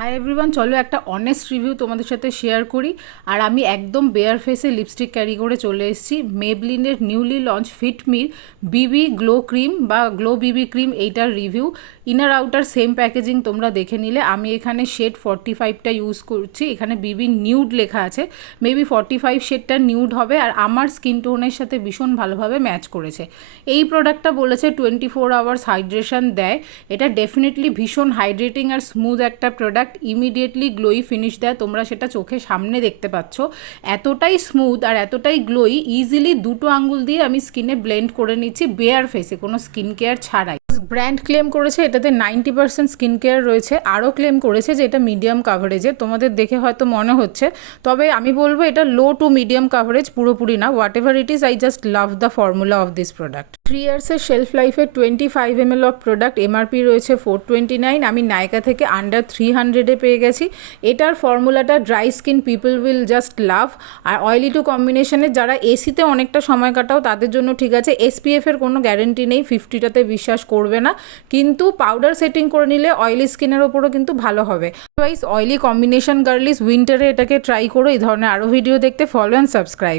Hi everyone, চলো একটা honest review তোমাদের সাথে শেয়ার করি। আর আমি একদম বেয়ার ফেসে লিপস্টিক ক্যারি করে চলে এসেছি। মেবলিনের নিউলি লঞ্চ ফিটমির বিবি গ্লো ক্রিম বা গ্লো বিবি ক্রিম, এইটার review. Inner outer same packaging তোমরা দেখে নিলে। আমি এখানে শেড 45টা ইউজ করছি। এখানে বিবি নিউড লেখা আছে, মেবি 45 শেডটা নিউড হবে। আর আমার স্কিন টোনের সাথে ভীষণ ভালোভাবে ম্যাচ করেছে। এই প্রোডাক্টটা বলেছে 24 আওয়ার্স হাইড্রেশন দেয়। এটা ডেফিনেটলি ভীষণ হাইড্রেটিং আর স্মুথ একটা প্রোডাক্ট। ইমিডিয়েটলি গ্লোই ফিনিশ দেয়, তোমরা সেটা চোখে সামনে দেখতে পাচ্ছ। এতটাই স্মুথ আর এতটাই গ্লোই, ইজিলি দুটো আঙ্গুল দিয়ে আমি স্কিনে ব্লেন্ড করে নিচ্ছি বেয়ার ফেসে, কোনো স্কিন কেয়ার ছাড়াই। ব্র্যান্ড ক্লেম করেছে এটাতে 90% স্কিন কেয়ার রয়েছে, আরও ক্লেম করেছে যে এটা মিডিয়াম কাভারেজের। তোমাদের দেখে হয়তো মনে হচ্ছে, তবে আমি বলবো এটা লো টু মিডিয়াম কাভারেজ, পুরোপুরি না। Whatever it is, I just love the formula of this product. 3 ইয়ার্সের শেলফ লাইফে 25 ml অফ প্রোডাক্ট, এমআরপি রয়েছে 429। আমি নাইকা থেকে আন্ডার 300-এ পেয়ে গেছি। এটার ফর্মুলাটা dry skin people will just love. আর অয়েলি টু কম্বিনেশনের যারা এসিতে অনেকটা সময় কাটাও তাদের জন্য ঠিক আছে। এসপিএফের কোনো গ্যারেন্টি নেই, 50টাতে বিশ্বাস করবে না, কিন্তু পাউডার সেটিং করে নিলে অয়েলি স্কিনের ওপরও কিন্তু ভালো হবে। আদারওয়াইজ অয়েলি কম্বিনেশন গার্লিস উইন্টারে এটাকে ট্রাই করো। এই ধরনের আরও ভিডিও দেখতে ফলো অ্যান্ড সাবস্ক্রাইব।